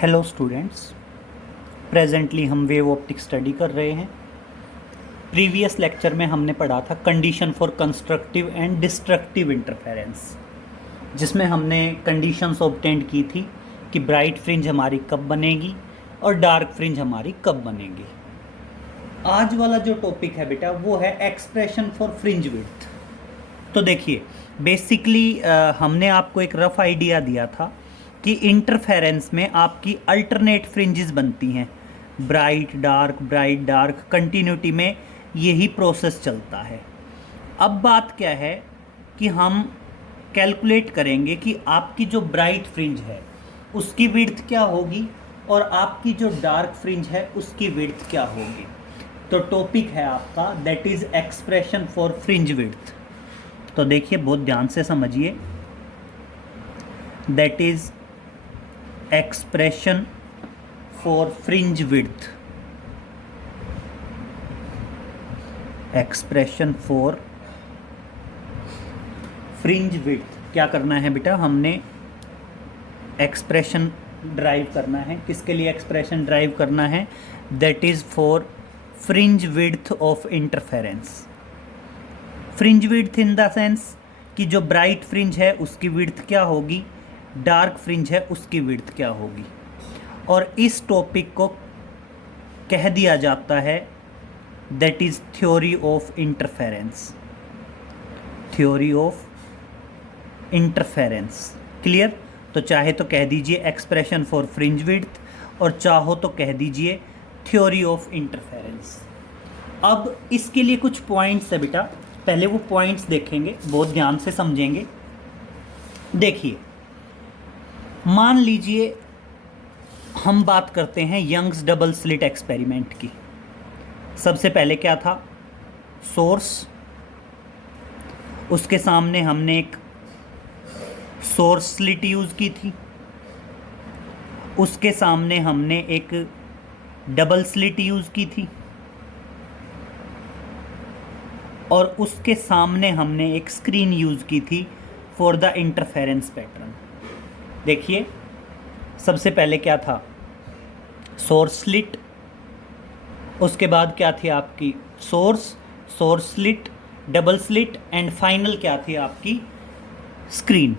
Hello students, presently हम wave optic study कर रहे हैं। प्रीवियस लेक्चर में हमने पढ़ा था condition for constructive and destructive interference, जिसमें हमने कंडीशंस ऑब्टेंड की थी कि ब्राइट फ्रिंज हमारी कब बनेगी और डार्क फ्रिंज हमारी कब बनेगी। आज वाला जो टॉपिक है बेटा वो है एक्सप्रेशन फॉर फ्रिंज विड्थ। तो देखिए, बेसिकली हमने आपको एक रफ आइडिया दिया था कि इंटरफेरेंस में आपकी अल्टरनेट फ्रिंजेस बनती हैं, ब्राइट डार्क कंटिन्यूटी में यही प्रोसेस चलता है। अब बात क्या है कि हम कैलकुलेट करेंगे कि आपकी जो ब्राइट फ्रिंज है उसकी विड्थ क्या होगी और आपकी जो डार्क फ्रिंज है उसकी विड्थ क्या होगी। तो टॉपिक है आपका that is expression for fringe width. तो देखिए, बहुत ध्यान से समझिए, that is expression for fringe width. Expression for fringe width क्या करना है बेटा, हमने एक्सप्रेशन ड्राइव करना है। किसके लिए एक्सप्रेशन ड्राइव करना है? That is for fringe width of interference. Fringe width in the sense कि जो ब्राइट फ्रिंज है उसकी विड्थ क्या होगी, डार्क फ्रिंज है उसकी विड्थ क्या होगी। और इस टॉपिक को कह दिया जाता है that is theory of interference. Theory of interference. Clear? तो चाहे तो कह दीजिए एक्सप्रेशन फॉर फ्रिंज विड्थ और चाहो तो कह दीजिए थ्योरी ऑफ इंटरफेरेंस। अब इसके लिए कुछ पॉइंट्स है बेटा, पहले वो पॉइंट्स देखेंगे, बहुत ध्यान से समझेंगे। देखिए, मान लीजिए हम बात करते हैं यंग्स डबल स्लिट एक्सपेरिमेंट की। सबसे पहले क्या था? सोर्स, उसके सामने हमने एक सोर्स स्लिट यूज़ की थी, उसके सामने हमने एक डबल स्लिट यूज़ की थी और उसके सामने हमने एक स्क्रीन यूज़ की थी फॉर द इंटरफेरेंस पैटर्न। देखिए, सबसे पहले क्या था? सोर्स स्लिट, उसके बाद क्या थी आपकी source slit, double slit and final क्या थी आपकी स्क्रीन।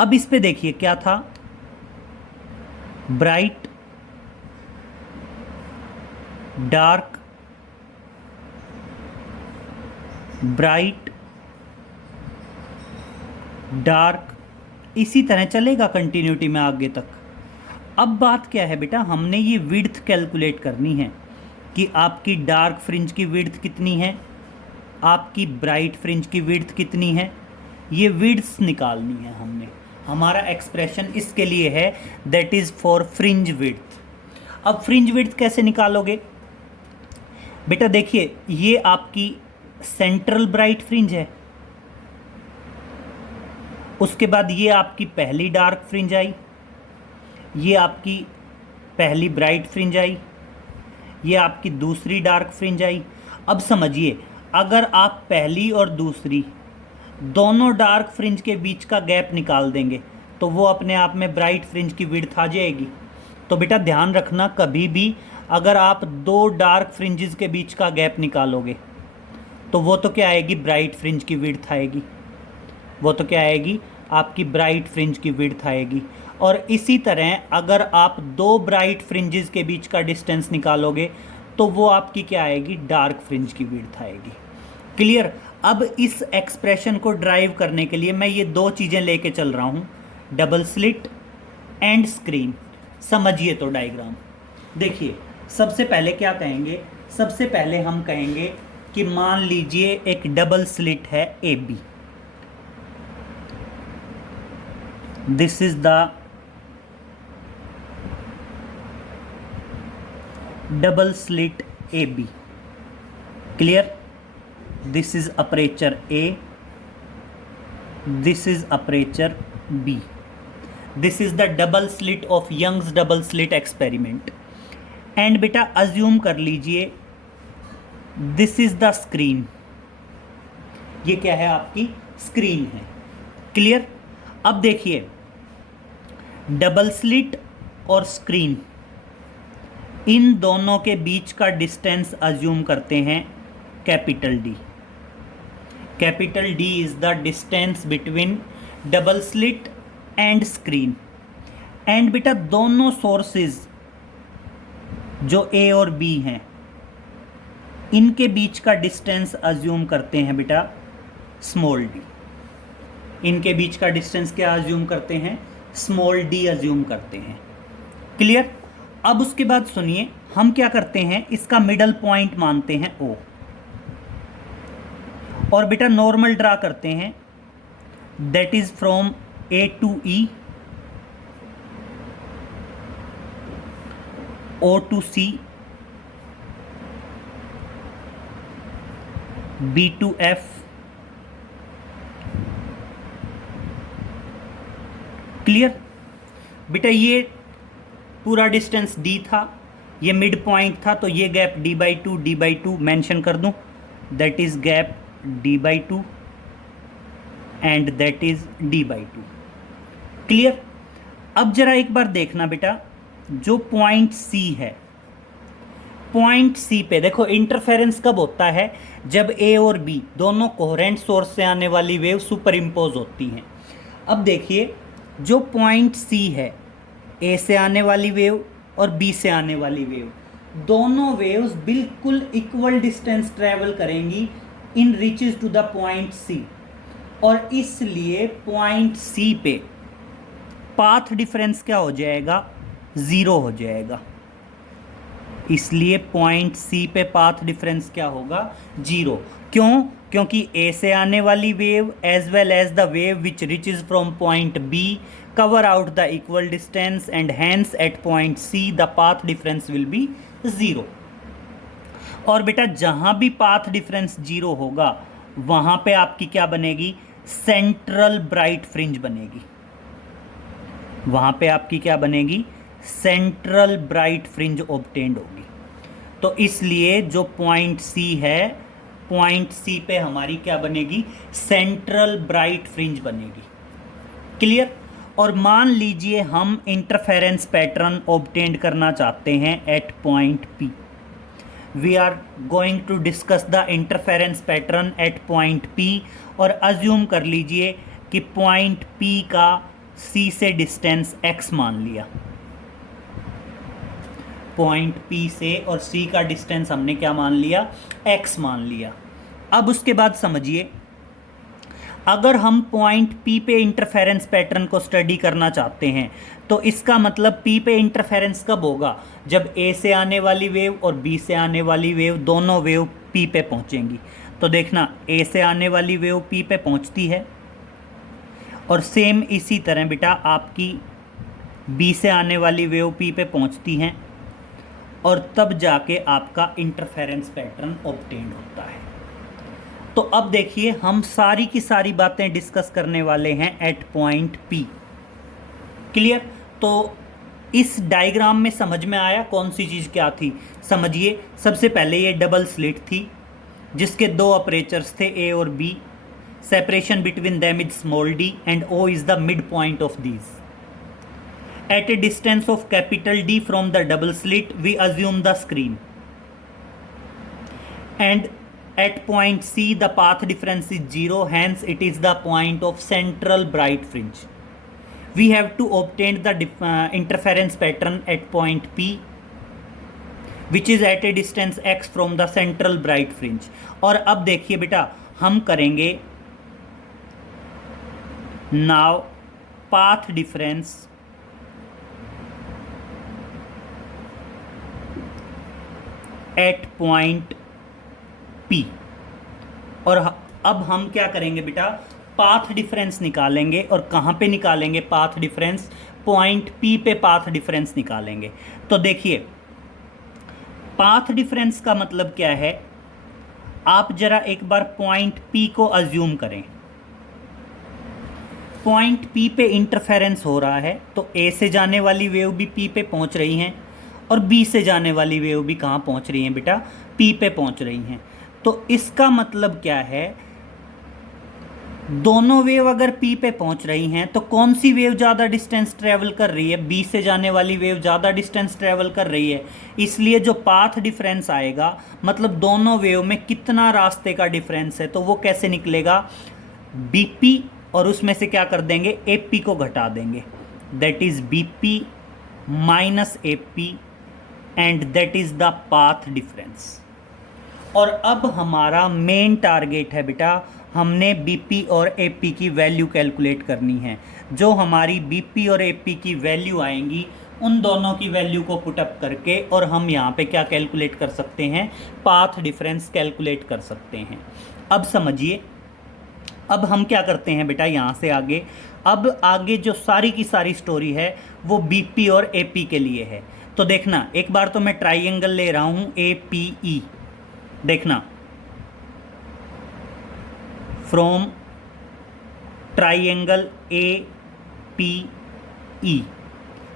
अब इस पे देखिए क्या था? ब्राइट, डार्क, ब्राइट, डार्क, इसी तरह चलेगा कंटिन्यूटी में आगे तक। अब बात क्या है बेटा, हमने ये विड्थ कैलकुलेट करनी है कि आपकी डार्क फ्रिंज की विड्थ कितनी है, आपकी ब्राइट फ्रिंज की विड्थ कितनी है। ये विड्थ्स निकालनी है हमने। हमारा एक्सप्रेशन इसके लिए है that is for fringe width. अब फ्रिंज विड्थ कैसे निकालोगे बेटा? देखिए, ये आपकी सेंट्रल ब्राइट फ्रिंज है, उसके बाद ये आपकी पहली डार्क फ्रिंज आई, ये आपकी पहली ब्राइट फ्रिंज आई, ये आपकी दूसरी डार्क फ्रिंज आई। अब समझिए, अगर आप पहली और दूसरी दोनों डार्क फ्रिंज के बीच का गैप निकाल देंगे तो वो अपने आप में ब्राइट फ्रिंज की विड्थ आ जाएगी। तो बेटा ध्यान रखना, कभी भी अगर आप दो डार्क फ्रिंजेस के बीच का गैप निकालोगे तो वो तो क्या आएगी? ब्राइट फ्रिंज की विड्थ आएगी। वो तो क्या आएगी? आपकी ब्राइट फ्रिंज की विड्थ आएगी। और इसी तरह अगर आप दो ब्राइट फ्रिंजेस के बीच का डिस्टेंस निकालोगे तो वो आपकी क्या आएगी? डार्क फ्रिंज की विड्थ आएगी। क्लियर? अब इस एक्सप्रेशन को ड्राइव करने के लिए मैं ये दो चीज़ें लेके चल रहा हूँ, डबल स्लिट एंड स्क्रीन। समझिए तो डायग्राम देखिए, सबसे पहले क्या कहेंगे? सबसे पहले हम कहेंगे कि मान लीजिए एक डबल स्लिट है A B. This is the double slit A B. Clear? This is aperture A, this is aperture B. This is the double slit of Young's double slit experiment. And बेटा assume कर लीजिए this is the screen. ये क्या है? आपकी screen है। Clear? अब देखिए, डबल स्लिट और स्क्रीन, इन दोनों के बीच का डिस्टेंस अज्यूम करते हैं capital D. Capital D is the distance between double slit and screen. And बेटा दोनों सोर्सेज जो ए और बी हैं, इनके बीच का डिस्टेंस अज्यूम करते हैं बेटा स्मॉल डी। इनके बीच का डिस्टेंस क्या अज्यूम करते हैं? स्मॉल डी अज्यूम करते हैं। क्लियर? अब उसके बाद सुनिए, हम क्या करते हैं, इसका मिडल पॉइंट मानते हैं ओ, और बेटा नॉर्मल ड्रा करते हैं, that is from A to E, O to C, B to F, clear? बेटा ये पूरा डिस्टेंस डी था, ये मिड पॉइंट था, तो ये गैप d/2 मेंशन कर दूं, that is gap d/2 and that is d/2। Clear? अब जरा एक बार देखना बेटा, जो पॉइंट सी है, पॉइंट सी पे देखो इंटरफेरेंस कब होता है? जब ए और बी दोनों कोहेरेंट सोर्स से आने वाली वेव सुपर इम्पोज होती हैं। अब देखिए, जो पॉइंट सी है, ए से आने वाली वेव और बी से आने वाली वेव, दोनों वेव्स बिल्कुल इक्वल डिस्टेंस ट्रेवल करेंगी in reaches to the point C, और इसलिए पॉइंट सी पे पाथ डिफरेंस क्या हो जाएगा? 0 हो जाएगा। इसलिए पॉइंट सी पे पाथ डिफरेंस क्या होगा? 0। क्यों? क्योंकि ए से आने वाली wave as well as the wave which reaches from point B cover out the equal distance and hence at point C the path difference will be 0। और बेटा जहां भी पाथ डिफरेंस 0 होगा, वहां पे आपकी क्या बनेगी? सेंट्रल ब्राइट फ्रिंज बनेगी। वहां पे आपकी क्या बनेगी? सेंट्रल ब्राइट फ्रिंज ऑब्टेन्ड होगी। तो इसलिए जो पॉइंट सी है, पॉइंट सी पे हमारी क्या बनेगी? सेंट्रल ब्राइट फ्रिंज बनेगी। क्लियर? और मान लीजिए हम इंटरफेरेंस पैटर्न ऑब्टेन्ड करना चाहते हैं at point P. We are going to discuss the interference pattern at point P, और अज्यूम कर लीजिए कि पॉइंट पी का सी से डिस्टेंस x मान लिया। पॉइंट P से और C का डिस्टेंस हमने क्या मान लिया? x मान लिया। अब उसके बाद समझिए, अगर हम पॉइंट P पे इंटरफेरेंस पैटर्न को स्टडी करना चाहते हैं, तो इसका मतलब P पे इंटरफेरेंस कब होगा? जब A से आने वाली वेव और B से आने वाली वेव, दोनों वेव P पे पहुंचेंगी। तो देखना, A से आने वाली वेव P पे पहुंचती है, और सेम इसी तरह बेटा आपकी B से आने वाली वेव P पे पहुंचती हैं, और तब जाके आपका इंटरफेरेंस पैटर्न ऑब्टेन्ड होता है। तो अब देखिए, हम सारी की सारी बातें डिस्कस करने वाले हैं एट पॉइंट P। क्लियर? तो इस डायग्राम में समझ में आया कौन सी चीज़ क्या थी? समझिए, सबसे पहले ये डबल स्लिट थी जिसके दो अपर्चर्स थे A और B। Separation between them is small d and O is the midpoint of these. At a distance of capital D from the double slit, we assume the screen. And at point C, the path difference is 0, hence it is the point of central bright fringe. We have to obtain the interference pattern at point P, which is at a distance x from the central bright fringe. और अब देखिए बेटा, हम करेंगे now path difference at point P। और अब हम क्या करेंगे बेटा? पाथ डिफरेंस निकालेंगे। और कहाँ पे निकालेंगे पाथ डिफरेंस? पॉइंट P पे पाथ डिफरेंस निकालेंगे। तो देखिए, पाथ डिफरेंस का मतलब क्या है? आप जरा एक बार पॉइंट P को अज्यूम करें। पॉइंट P पे इंटरफेरेंस हो रहा है, तो A से जाने वाली वेव भी P पे पहुंच रही हैं, और B से जाने वाली वेव भी कहाँ पहुंच रही हैं बेटा? P पे पहुंच रही हैं। तो इसका मतलब क्या है? दोनों वेव अगर P पे पहुंच रही हैं तो कौन सी वेव ज़्यादा डिस्टेंस ट्रेवल कर रही है? B से जाने वाली वेव ज़्यादा डिस्टेंस ट्रेवल कर रही है, इसलिए जो पाथ डिफरेंस आएगा, मतलब दोनों वेव में कितना रास्ते का डिफरेंस है, तो वो कैसे निकलेगा? BP और उसमें से क्या कर देंगे? AP को घटा देंगे, that is BP minus AP and that is the path difference. और अब हमारा मेन टारगेट है बेटा, हमने BP और AP की वैल्यू कैलकुलेट करनी है। जो हमारी BP और AP की वैल्यू आएंगी, उन दोनों की वैल्यू को पुटअप करके और हम यहाँ पे क्या कैलकुलेट कर सकते हैं? पाथ डिफरेंस कैलकुलेट कर सकते हैं। अब समझिए, अब हम क्या करते हैं बेटा यहाँ से आगे। अब आगे जो सारी की सारी स्टोरी है वो BP और AP के लिए है। तो देखना, एक बार तो मैं ट्राइंगल ले रहा हूँ APE, देखना, फ्रॉम ट्राइंगल APE,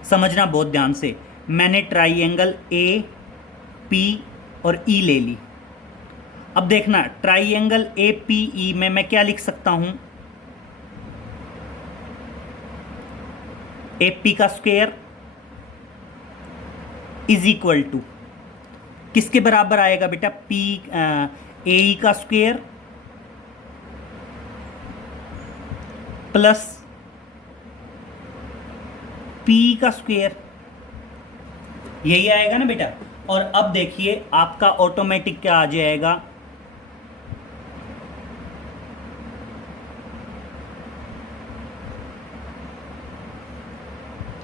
समझना बहुत ध्यान से, मैंने ट्राइंगल AP और E ले ली। अब देखना, ट्राइंगल APE में मैं क्या लिख सकता हूं? AP का स्क्वायर इज इक्वल टू किसके बराबर आएगा बेटा? AE का स्क्वायर प्लस PE का स्क्वायर, यही आएगा ना बेटा। और अब देखिए आपका ऑटोमेटिक क्या आ जाएगा?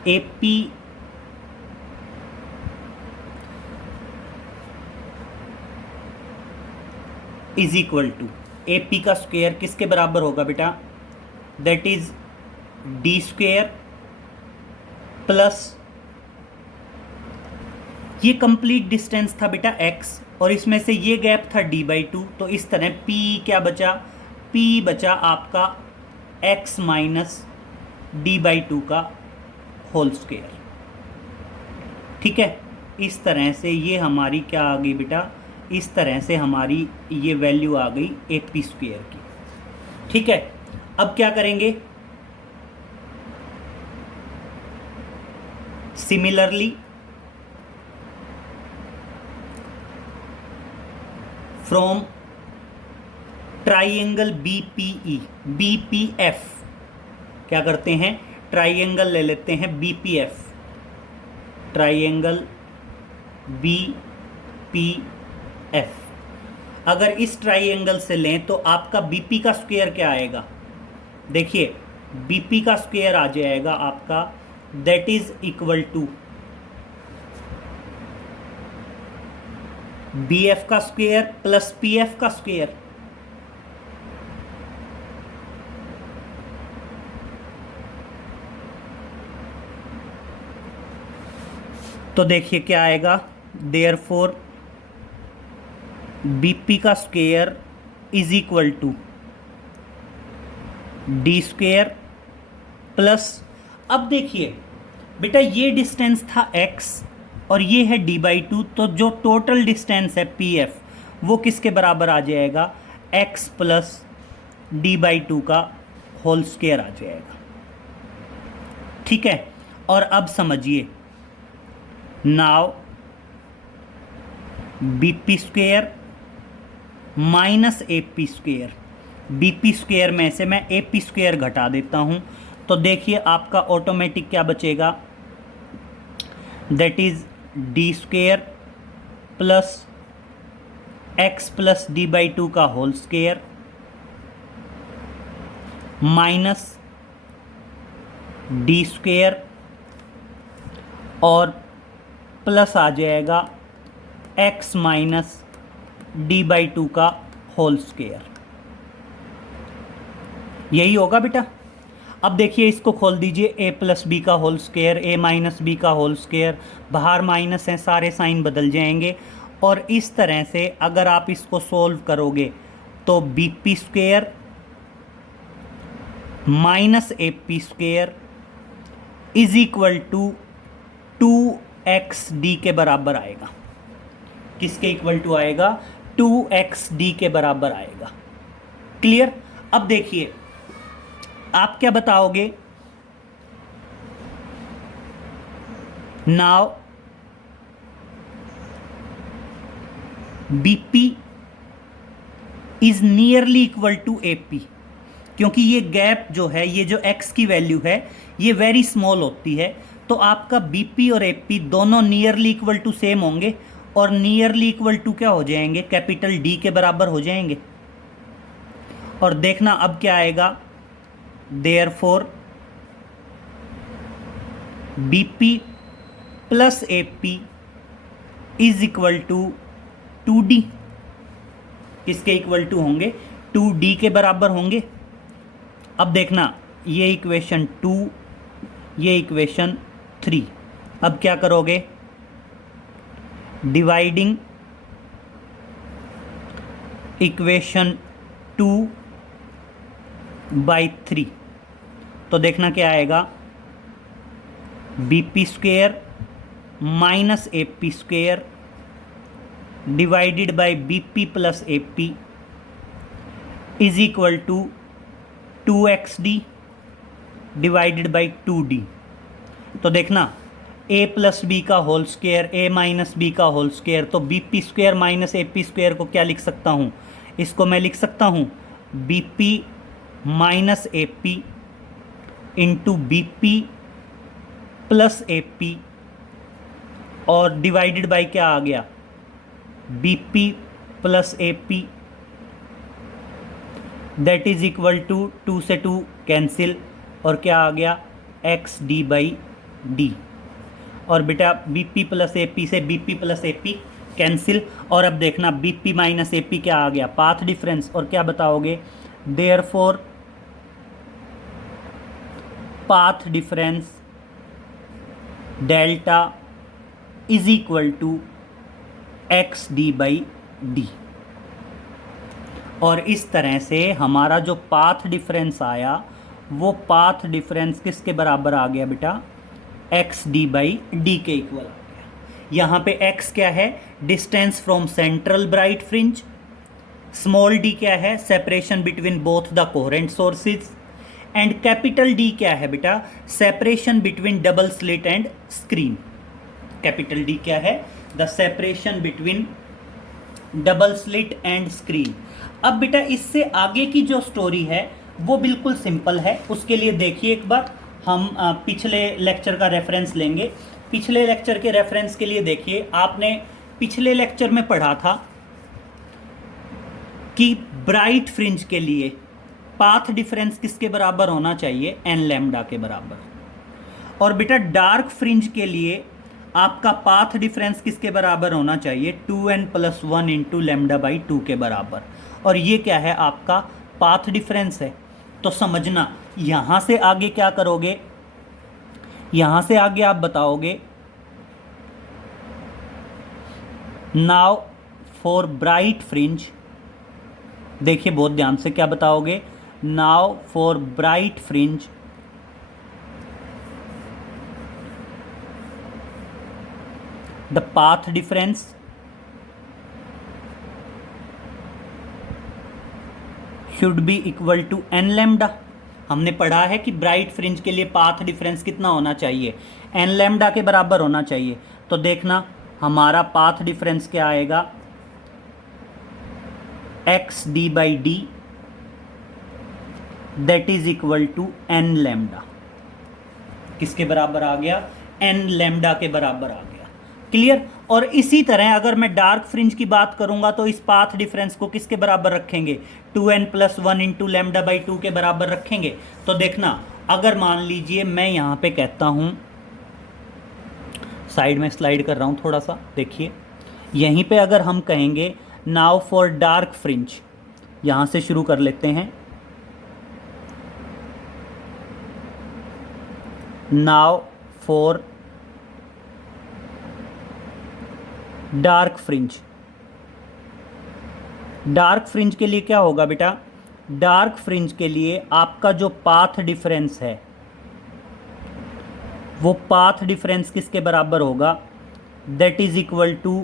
AP is equal to AP का स्क्वायर किसके बराबर होगा बेटा? That is D square plus, ये कंप्लीट डिस्टेंस था बेटा x, और इसमें से ये गैप था d/2, तो इस तरह P क्या बचा? P बचा आपका x माइनस d/2 का होल स्क्वायर। ठीक है, इस तरह से ये हमारी क्या आ गई बेटा? इस तरह से हमारी ये वैल्यू आ गई AP स्क्वायर की। ठीक है, अब क्या करेंगे? सिमिलरली फ्रॉम ट्राइंगल BPF क्या करते हैं? ट्राइंगल ले लेते हैं BPF, ट्राइंगल BPF। अगर इस ट्राइंगल से लें तो आपका BP का स्क्वायर क्या आएगा? देखिए, BP का स्क्वायर आ जाएगा आपका, that is equal to BF का स्क्वायर प्लस PF का स्क्वायर। तो देखिए क्या आएगा? देयरफॉर BP का square is equal to D square plus, अब देखिए बेटा ये डिस्टेंस था x और ये है d/2, तो जो टोटल डिस्टेंस है PF वो किसके बराबर आ जाएगा? x प्लस d/2 का होल स्क्वायर आ जाएगा। ठीक है, और अब समझिए, now BP square minus AP square, BP square में से मैं AP स्क्वायर घटा देता हूं, तो देखिए आपका ऑटोमेटिक क्या बचेगा? That is D square plus x plus d/2 का whole square minus D square और प्लस आ जाएगा x माइनस d/2 का होल स्क्वायर। यही होगा बेटा। अब देखिए इसको खोल दीजिए, a प्लस बी का whole square, a minus b का होल स्क्वायर, बाहर माइनस हैं, सारे साइन बदल जाएंगे। और इस तरह से अगर आप इसको सोल्व करोगे तो BP square minus AP square is equal to 2xd के बराबर आएगा। किसके इक्वल टू आएगा? 2xd के बराबर आएगा। क्लियर? अब देखिए आप क्या बताओगे? Now BP is nearly equal to AP, क्योंकि ये गैप जो है, ये जो एक्स की वैल्यू है ये वेरी स्मॉल होती है, तो आपका बीपी और एपी दोनों नियरली इक्वल टू सेम होंगे, और नियरली इक्वल टू क्या हो जाएंगे? कैपिटल डी के बराबर हो जाएंगे। और देखना अब क्या आएगा, therefore BP plus AP is equal to 2D। किसके इक्वल टू होंगे? 2D के बराबर होंगे। अब देखना, ये इक्वेशन 2, ये इक्वेशन 3। अब क्या करोगे? डिवाइडिंग इक्वेशन 2 बाई 3, तो देखना क्या आएगा, BP square minus AP square divided by BP plus AP is equal to 2XD divided by 2D। तो देखना, a प्लस बी का whole square, a minus b का होल स्क्वेयर, तो BP square minus AP square को क्या लिख सकता हूँ? इसको मैं लिख सकता हूँ BP minus AP into BP plus AP, और डिवाइडेड बाई क्या आ गया? BP plus AP, that is equal to 2 से 2 कैंसिल, और क्या आ गया? X D by D. और बेटा बीपी प्लस एपी से बीपी प्लस एपी कैंसिल, और अब देखना बीपी माइनस एपी क्या आ गया? Path difference. और क्या बताओगे? Therefore path difference delta is equal to X D by D. और इस तरह से हमारा जो पाथ डिफरेंस आया वो पाथ डिफरेंस किसके बराबर आ गया बेटा? एक्स डी बाई डी के इक्वल आ गया। यहाँ पे एक्स क्या है? Distance from central bright fringe. Small D क्या है? Separation between both the coherent sources. And capital D क्या है बेटा? Separation between double slit and screen. Capital D क्या है? The separation between double slit and screen. अब बेटा इससे आगे की जो स्टोरी है वो बिल्कुल सिंपल है। उसके लिए देखिए एक बार हम पिछले लेक्चर का रेफरेंस लेंगे। पिछले लेक्चर के रेफरेंस के लिए देखिए, आपने पिछले लेक्चर में पढ़ा था कि ब्राइट फ्रिंज के लिए पाथ डिफरेंस किसके बराबर होना चाहिए? एन लैम्डा के बराबर। और बेटा डार्क फ्रिंज के लिए आपका पाथ डिफरेंस किसके बराबर होना चाहिए? 2n+1 इंटू लैम्डा बाई 2 के बराबर। और ये क्या है? आपका पाथ डिफरेंस है। तो समझना, यहाँ से आगे क्या करोगे? यहाँ से आगे आप बताओगे नाउ फॉर ब्राइट फ्रिंज, देखिए बहुत ध्यान से, क्या बताओगे? Now for bright fringe the path difference should be equal to n lambda। हमने पढ़ा है कि ब्राइट फ्रिंज के लिए पाथ डिफरेंस कितना होना चाहिए? n लैम्डा के बराबर होना चाहिए। तो देखना हमारा पाथ डिफरेंस क्या आएगा? X D by D that is equal to n lambda. किसके बराबर आ गया? n लैम्डा के बराबर आ गया। क्लियर? और इसी तरह अगर मैं डार्क फ्रिंज की बात करूंगा तो इस पाथ डिफरेंस को किसके बराबर रखेंगे? 2n+1 इंटू लैम्डा बाई 2 के बराबर रखेंगे। तो देखना, अगर मान लीजिए मैं यहाँ पे कहता हूँ, साइड में स्लाइड कर रहा हूँ थोड़ा सा, देखिए यहीं पे अगर हम कहेंगे नाउ फॉर डार्क फ्रिंज, यहाँ से शुरू कर लेते हैं। Now for dark fringe, dark fringe के लिए क्या होगा बेटा? डार्क फ्रिंज के लिए आपका जो पाथ डिफरेंस है वो पाथ डिफरेंस किसके बराबर होगा? That is equal to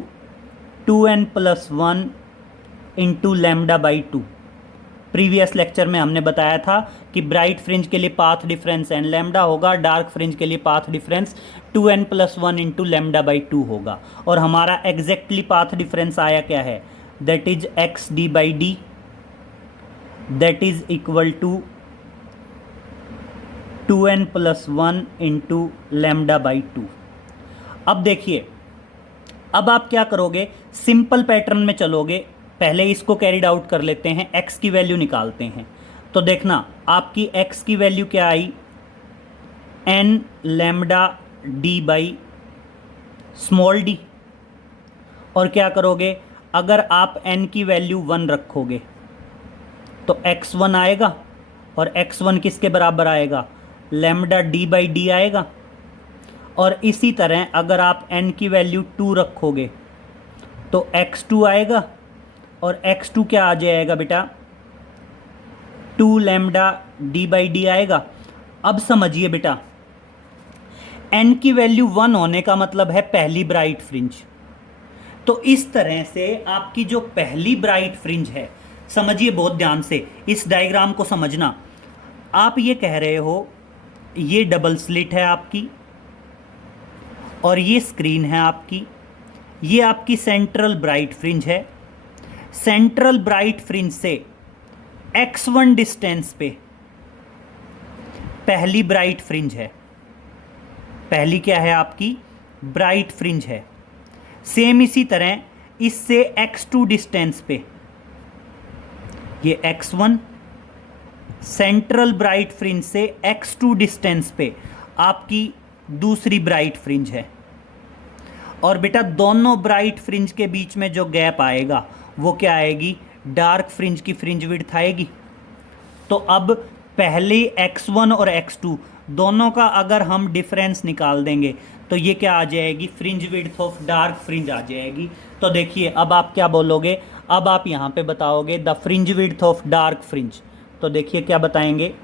2n+1 into lambda by 2। Previous lecture में हमने बताया था कि ब्राइट फ्रिंज के लिए पाथ डिफरेंस एन लैम्डा होगा, डार्क फ्रिंज के लिए पाथ डिफरेंस 2n+1 इंटू λ/2 होगा। और हमारा एग्जैक्टली पाथ डिफरेंस आया क्या है, that is xd/d, that is equal to 2n+1 into λ/2। अब देखिए, अब आप क्या करोगे, सिंपल पैटर्न में चलोगे। पहले इसको कैरिड आउट कर लेते हैं, x की वैल्यू निकालते हैं। तो देखना आपकी x की वैल्यू क्या आई, n λd/d। और क्या करोगे, अगर आप n की वैल्यू 1 रखोगे तो x1 आएगा, और x1 किसके बराबर आएगा, λd/d आएगा। और इसी तरह अगर आप n की वैल्यू 2 रखोगे तो x2 आएगा, और x2 क्या आ जाएगा बेटा, 2 λd/d आएगा। अब समझिए बेटा, n की वैल्यू 1 होने का मतलब है पहली ब्राइट फ्रिंज। तो इस तरह से आपकी जो पहली ब्राइट फ्रिंज है, समझिए बहुत ध्यान से इस डायग्राम को समझना। आप ये कह रहे हो ये डबल स्लिट है आपकी, और ये स्क्रीन है आपकी, ये आपकी सेंट्रल ब्राइट फ्रिंज है। सेंट्रल ब्राइट फ्रिंज से x1 डिस्टेंस पे पहली ब्राइट फ्रिंज है, पहली क्या है आपकी, ब्राइट फ्रिंज है। सेम इसी तरह इससे x2 डिस्टेंस पे ये x1, सेंट्रल ब्राइट फ्रिंज से x2 डिस्टेंस पे आपकी दूसरी ब्राइट फ्रिंज है। और बेटा दोनों ब्राइट फ्रिंज के बीच में जो गैप आएगा वो क्या आएगी, डार्क फ्रिंज की फ्रिंज विड्थ आएगी। तो अब पहले x1 और x2 दोनों का अगर हम डिफरेंस निकाल देंगे तो ये क्या आ जाएगी, fringe width of dark fringe आ जाएगी। तो देखिए अब आप क्या बोलोगे, अब आप यहाँ पे बताओगे the fringe width of dark fringe. तो देखिए क्या बताएंगे,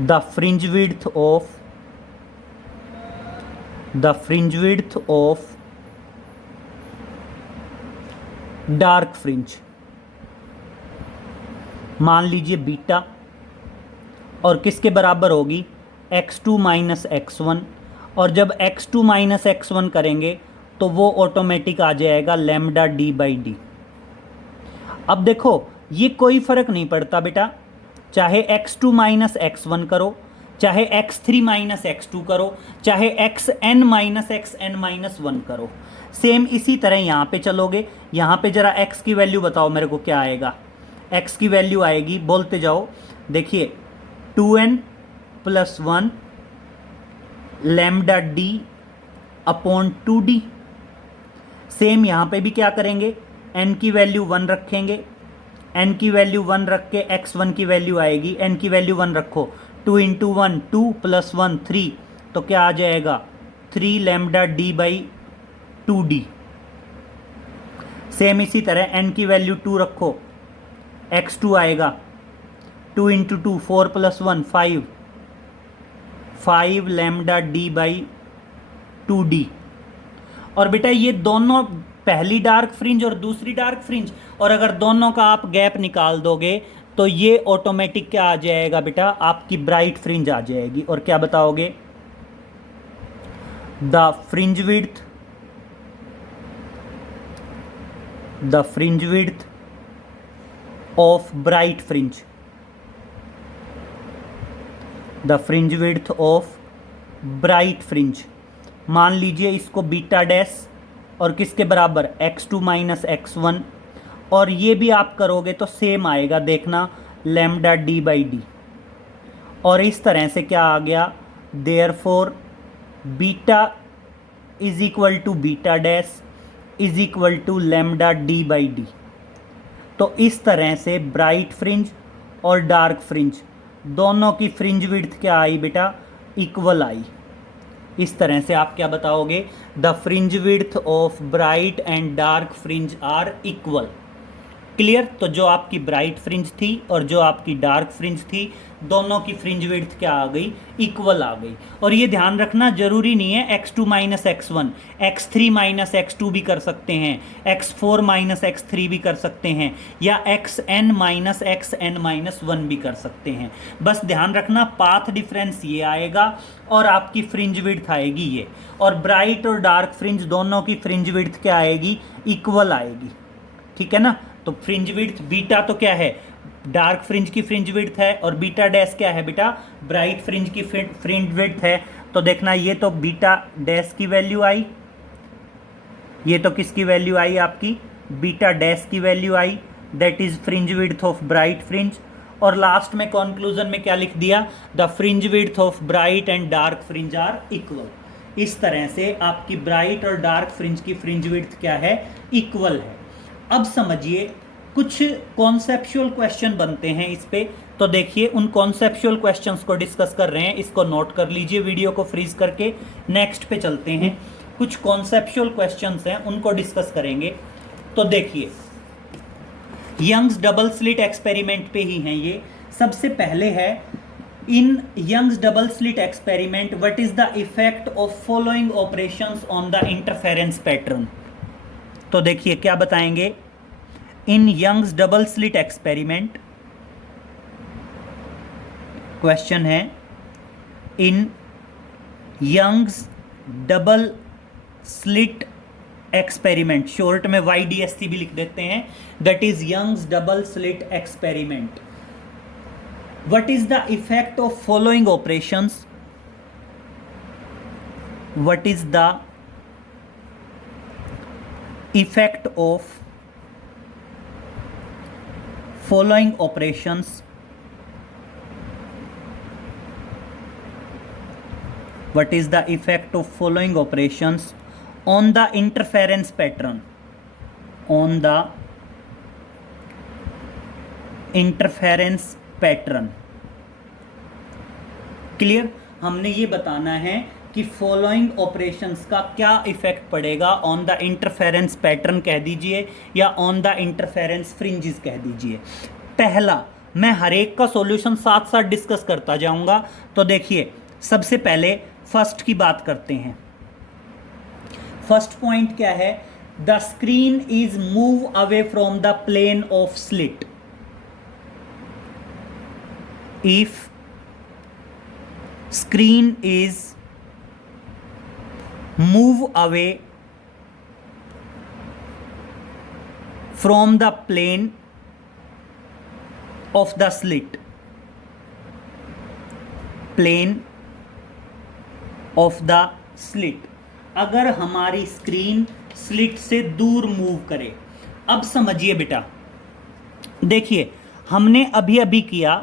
the fringe width of dark fringe, मान लीजिए बीटा, और किसके बराबर होगी, x2 माइनस x1। और जब x2 माइनस x1 करेंगे तो वो ऑटोमेटिक आ जाएगा λd/d। अब देखो ये कोई फर्क नहीं पड़ता बेटा, चाहे x2 माइनस x1 करो, चाहे x3 माइनस x2 करो, चाहे xn माइनस xn माइनस 1 करो। सेम इसी तरह यहाँ पे चलोगे, यहाँ पे जरा x की वैल्यू बताओ मेरे को क्या आएगा। x की वैल्यू आएगी, बोलते जाओ, देखिए 2n+1 λd/2d। सेम यहाँ पे भी क्या करेंगे, n की वैल्यू 1 रखेंगे, n की वैल्यू 1 रख के x1 की वैल्यू आएगी, n की वैल्यू 1 रखो, 2 इंटू 1 2 + 1 3, तो क्या आ जाएगा 3 λd/2d। सेम इसी तरह n की वैल्यू 2 रखो, x2 आएगा, 2 इंटू 2 4 + 1 5, 5 λd/2d। और बेटा ये दोनों पहली डार्क फ्रिंज और दूसरी डार्क फ्रिंज, और अगर दोनों का आप गैप निकाल दोगे तो ये ऑटोमेटिक क्या आ जाएगा बेटा, आपकी ब्राइट फ्रिंज आ जाएगी। और क्या बताओगे, the fringe width of bright fringe, the fringe width of bright fringe, मान लीजिए इसको बीटा डैश, और किसके बराबर, x2 माइनस x1। और ये भी आप करोगे तो सेम आएगा, देखना λd/d। और इस तरह से क्या आ गया, therefore beta is equal to beta dash is equal to λd/d। तो इस तरह से ब्राइट फ्रिंज और डार्क फ्रिंज दोनों की फ्रिंज विड्थ क्या आई बेटा, इक्वल आई। इस तरह से आप क्या बताओगे, the fringe width of bright and dark fringe are equal. Clear. तो जो आपकी ब्राइट फ्रिंज थी और जो आपकी डार्क फ्रिंज थी, दोनों की फ्रिंज विड्थ क्या आ गई, इक्वल आ गई। और ये ध्यान रखना जरूरी नहीं है x2 minus x1, x3 minus x2 भी कर सकते हैं, x4 माइनस x3 भी कर सकते हैं, या xn माइनस xn माइनस 1 भी कर सकते हैं। बस ध्यान रखना पाथ डिफरेंस ये आएगा और आपकी फ्रिंज विड्थ आएगी ये, और ब्राइट और डार्क फ्रिंज दोनों की फ्रिंज विड्थ क्या आएगी, इक्वल आएगी। ठीक है ना। तो फ्रिंज विड्थ बीटा तो क्या है, डार्क फ्रिंज की फ्रिंज विड्थ है, और बीटा डैश क्या है बेटा, ब्राइट फ्रिंज की फ्रिंज विड्थ है। तो देखना ये तो बीटा डैश की वैल्यू आई, ये तो किसकी वैल्यू आई, आपकी बीटा डैश की वैल्यू आई, that is fringe width of bright fringe. और लास्ट में कंक्लूजन में क्या लिख दिया, the fringe width of bright and dark fringe are equal. इस तरह से आपकी ब्राइट और डार्क फ्रिंज की फ्रिंज विड्थ क्या है, इक्वल है। अब समझिए कुछ कॉन्सेप्चुअल क्वेश्चन बनते हैं इस पे। तो देखिए उन कॉन्सेप्चुअल क्वेश्चंस को डिस्कस कर रहे हैं, इसको नोट कर लीजिए वीडियो को फ्रीज करके। नेक्स्ट पे चलते हैं, कुछ कॉन्सेप्चुअल क्वेश्चंस हैं उनको डिस्कस करेंगे। तो देखिए यंग्स डबल स्लिट एक्सपेरिमेंट पे ही हैं ये। सबसे पहले है, in Young's double slit experiment what is the effect of following operations on the interference pattern. तो देखिए क्या बताएंगे, in Young's double slit experiment, question है in Young's double slit experiment, short में YDSC भी लिख देते हैं, that is Young's double slit experiment, what is the effect of following operations, what is the effect of following operations what is the effect of following operations on the interference pattern, on the interference pattern। Clear. हमने ये बताना है कि following operations का क्या effect पड़ेगा on the interference pattern कह दीजिए, या ऑन द इंटरफेरेंस फ्रिंजेस कह दीजिए। पहला, मैं हर एक का सॉल्यूशन साथ साथ डिस्कस करता जाऊंगा। तो देखिए सबसे पहले फर्स्ट की बात करते हैं। फर्स्ट पॉइंट क्या है, the screen is move away from the plane of slit if screen is move away from the plane of the slit, plane of the slit, अगर हमारी स्क्रीन स्लिट से दूर मूव करे। अब समझिए बेटा, देखिए हमने अभी अभी किया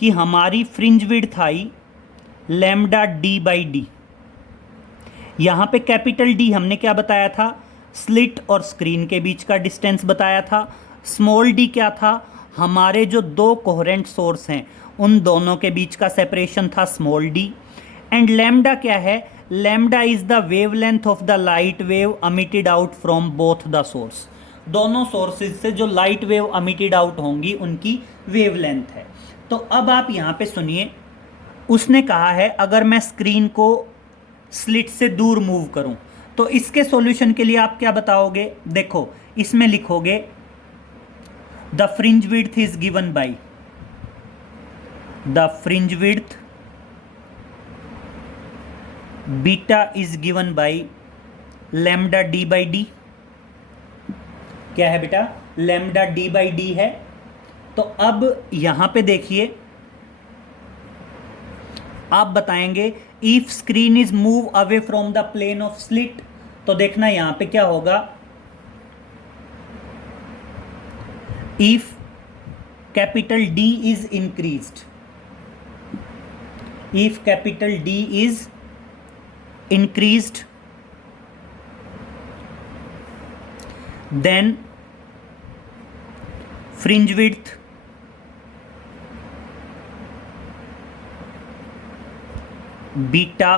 कि हमारी fringe width I lambda D by D. यहाँ पे कैपिटल डी हमने क्या बताया था, स्लिट और स्क्रीन के बीच का डिस्टेंस बताया था। स्मॉल डी क्या था, हमारे जो दो कोहेरेंट सोर्स हैं उन दोनों के बीच का सेपरेशन था, स्मॉल डी। एंड लैम्डा क्या है, lambda is the wavelength of the light wave emitted out from both the source. दोनों सोर्सेज से जो लाइट वेव अमिटेड आउट होंगी उनकी वेवलेंथ है। तो अब आप यहाँ पे सुनिए, उसने कहा है अगर मैं स्क्रीन को स्लिट से दूर मूव करूं तो इसके सॉल्यूशन के लिए आप क्या बताओगे। देखो इसमें लिखोगे the fringe width is given by, the fringe width beta is given by lambda D by D. क्या है बेटा, लैम्डा डी बाई डी है। तो अब यहां पे देखिए आप बताएंगे if screen is move away from the plane of slit. तो देखना यहां पे क्या होगा, if capital D is increased, if capital D is increased then fringe width beta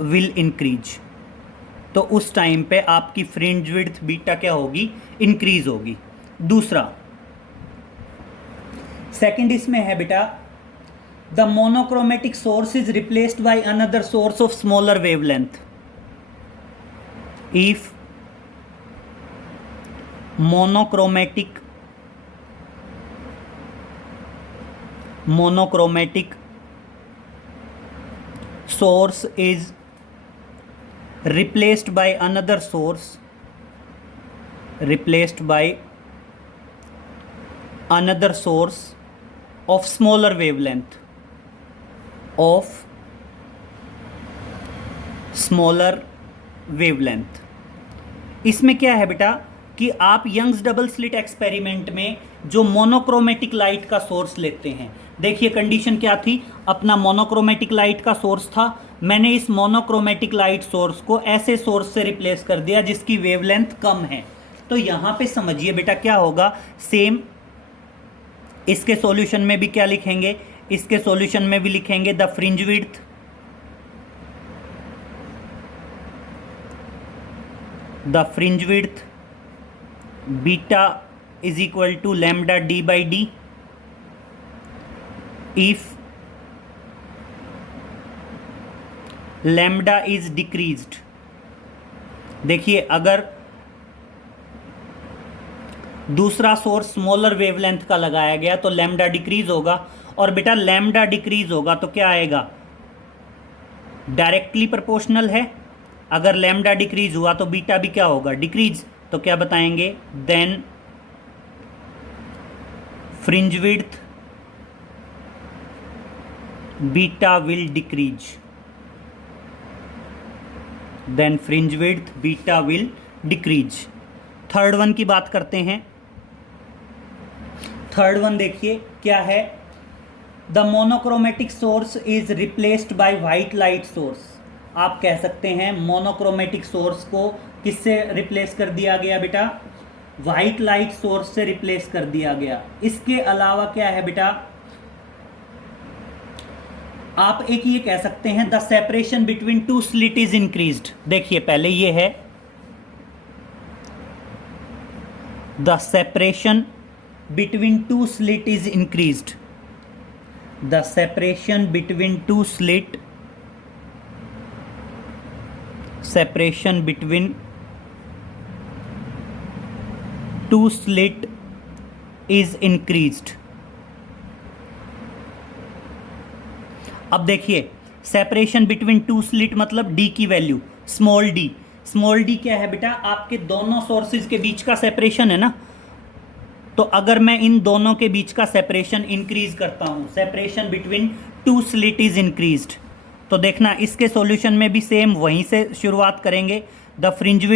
will increase. तो उस टाइम पे आपकी फ्रिंज विड्थ बीटा क्या होगी, इंक्रीज होगी। दूसरा सेकंड इसमें है बेटा, the monochromatic source is replaced by another source of smaller wavelength if monochromatic source is replaced by another source of smaller wavelength इसमें क्या है बेटा कि आप यंग्स डबल स्लिट एक्सपेरिमेंट में जो मोनोक्रोमेटिक लाइट का सोर्स लेते हैं, देखिए कंडीशन क्या थी, अपना मोनोक्रोमेटिक लाइट का सोर्स था, मैंने इस मोनोक्रोमेटिक लाइट सोर्स को ऐसे सोर्स से रिप्लेस कर दिया जिसकी वेवलेंथ कम है। तो यहां पे समझिए बेटा क्या होगा, सेम इसके सॉल्यूशन में भी क्या लिखेंगे, इसके सॉल्यूशन में भी लिखेंगे the fringe width beta is equal to lambda d by d if lambda is decreased। देखिए अगर दूसरा सोर्स स्मॉलर वेवलेंथ का लगाया गया तो लैम्डा डिक्रीज होगा, और बेटा लैम्डा डिक्रीज होगा तो क्या आएगा, डायरेक्टली प्रोपोर्शनल है। अगर लैम्डा डिक्रीज हुआ तो बीटा भी क्या होगा, डिक्रीज। तो क्या बताएंगे, then fringe width beta will decrease, third one की बात करते हैं। थर्ड वन देखिए क्या है, the monochromatic source is replaced by white light source. आप कह सकते हैं मोनोक्रोमेटिक सोर्स को किससे रिप्लेस कर दिया गया बेटा, व्हाइट लाइट सोर्स से रिप्लेस कर दिया गया। इसके अलावा क्या है बेटा, आप एक ये कह सकते हैं the separation between two slit is increased. देखिए पहले ये है the separation between two slit is increased, the separation between two slit is increased. अब देखिए सेपरेशन बिटवीन टू स्लिट मतलब डी की वैल्यू स्मॉल डी क्या है बेटा, आपके दोनों सोर्सेज के बीच का सेपरेशन है ना। तो अगर मैं इन दोनों के बीच का सेपरेशन इंक्रीज करता हूं, separation between two slit is increased, तो देखना इसके सॉल्यूशन में भी सेम वहीं से शुरुआत करेंगे। The fringe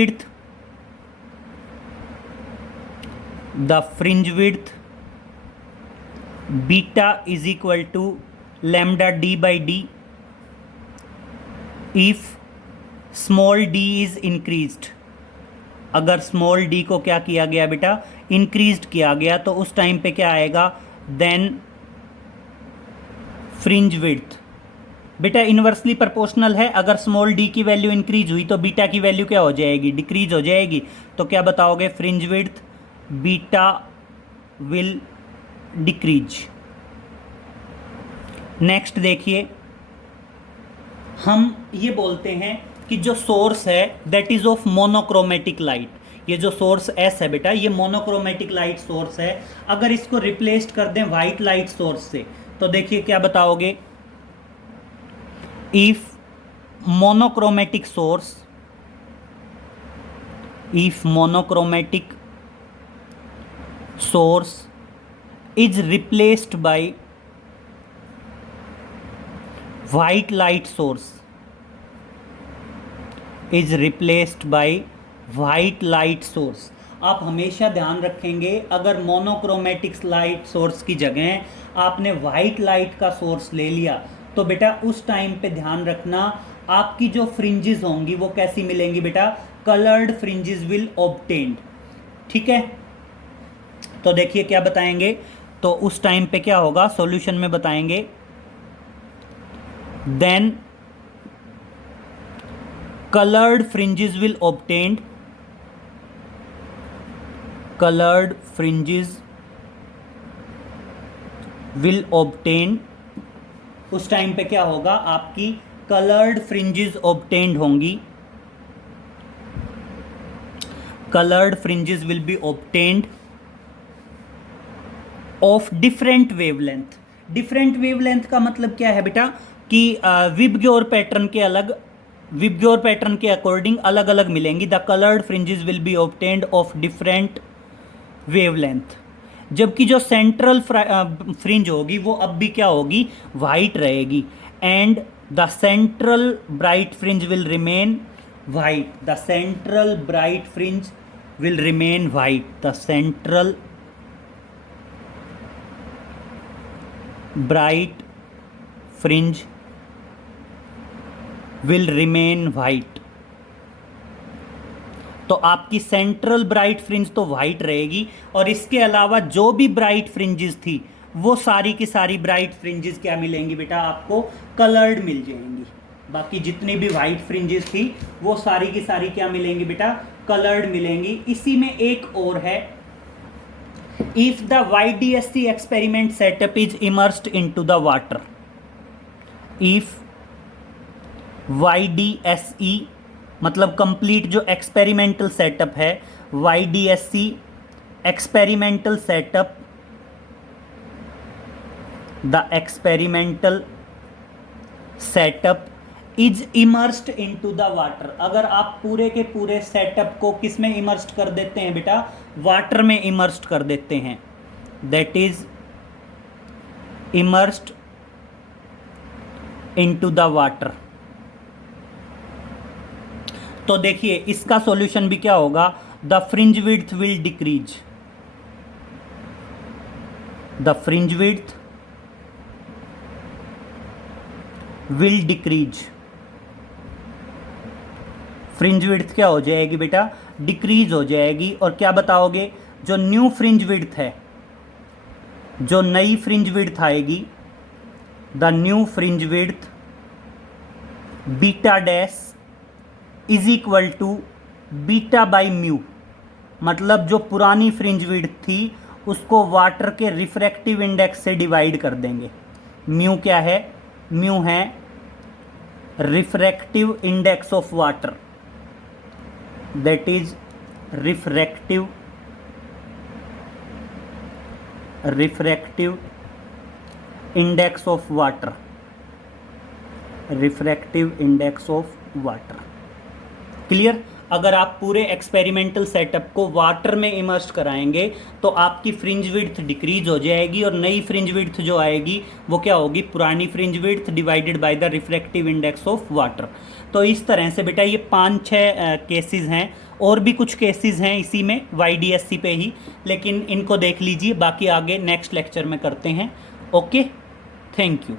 width beta is equal to lambda D by D if small D is increased. अगर स्मॉल डी को क्या किया गया बेटा, इंक्रीज्ड किया गया, तो उस टाइम पे क्या आएगा, देन फ्रिंज विड्थ बेटा इन्वर्सली प्रोपोर्शनल है। अगर स्मॉल डी की वैल्यू इंक्रीज हुई तो बीटा की वैल्यू क्या हो जाएगी, डिक्रीज हो जाएगी। तो क्या बताओगे, fringe width beta will decrease. Next देखिए, हम ये बोलते हैं कि जो सोर्स है that is of monochromatic light. ये जो सोर्स एस है बेटा, ये मोनोक्रोमेटिक लाइट सोर्स है। अगर इसको रिप्लेस्ड कर दें वाइट लाइट सोर्स से तो देखिए क्या बताओगे, if monochromatic source is replaced bye white light source is replaced by white light source। आप हमेशा ध्यान रखेंगे अगर मोनोक्रोमेटिक लाइट सोर्स की जगह आपने वाइट लाइट का सोर्स ले लिया तो बेटा उस टाइम पे ध्यान रखना आपकी जो फ्रिंजेस होंगी वो कैसी मिलेंगी बेटा, कलर्ड फ्रिंजेस विल ऑब्टेन्ड। ठीक है, तो देखिए क्या बताएंगे, तो उस टाइम पे क्या होगा, सॉल्यूशन में बताएंगे, then colored fringes will obtained, colored fringes will obtain, उस टाइम पे क्या होगा, आपकी कलर्ड फ्रिंजेस ऑब्टेन्ड होंगी, coloured fringes will be obtained of different wavelength. Different wavelength का मतलब क्या है बेटा कि विबग्योर पैटर्न के अलग, विबग्योर पैटर्न के अकॉर्डिंग अलग अलग मिलेंगी। The coloured fringes will be obtained of different wavelength. जबकि जो सेंट्रल फ्रिंज होगी वो अब भी क्या होगी, वाइट रहेगी। And the central bright fringe will remain white, the central bright fringe will remain white, the central bright fringe will remain white. तो आपकी सेंट्रल ब्राइट फ्रिंज तो वाइट रहेगी, और इसके अलावा जो भी ब्राइट फ्रिंजेस थी वो सारी की सारी ब्राइट फ्रिंजेस क्या मिलेंगी बेटा, आपको कलर्ड मिल जाएंगी। बाकी जितनी भी वाइट फ्रिंजेस थी वो सारी की सारी क्या मिलेंगी बेटा, कलर्ड मिलेंगी। इसी में एक और है, if the YDSC experiment setup is immersed into the water, if YDSE मतलब कंप्लीट जो एक्सपेरिमेंटल सेटअप है, YDSC experimental setup, the experimental setup is immersed into the water. अगर आप पूरे के पूरे सेटअप को किस में इमर्स्ड कर देते हैं बेटा, वाटर में इमर्स्ड कर देते हैं, that is immersed into the water. तो देखिए इसका सॉल्यूशन भी क्या होगा, the fringe width will decrease, the fringe width will decrease. Fringe width क्या हो जाएगी बेटा, डिक्रीज हो जाएगी। और क्या बताओगे, जो न्यू फ्रिंज विड्थ है, जो नई फ्रिंज विड्थ आएगी, the new fringe width beta dash is equal to beta by mu. मतलब जो पुरानी फ्रिंज विड्थ थी उसको वाटर के रिफ्रैक्टिव इंडेक्स से डिवाइड कर देंगे। म्यू क्या है, म्यू है refractive index of water, that is refractive index of water, refractive index of water. Clear. अगर आप पूरे एक्सपेरिमेंटल सेटअप को वाटर में इमर्स कराएंगे तो आपकी फ्रिंज विड्थ डिक्रीज हो जाएगी, और नई फ्रिंज विड्थ जो आएगी वो क्या होगी, पुरानी fringe width divided by the refractive index of water. तो इस तरह से बेटा ये 5-6 केसेस हैं, और भी कुछ केसेस हैं इसी में YDSC पे ही, लेकिन इनको देख लीजिए, बाकी आगे नेक्स्ट लेक्चर में करते हैं। Okay, thank you.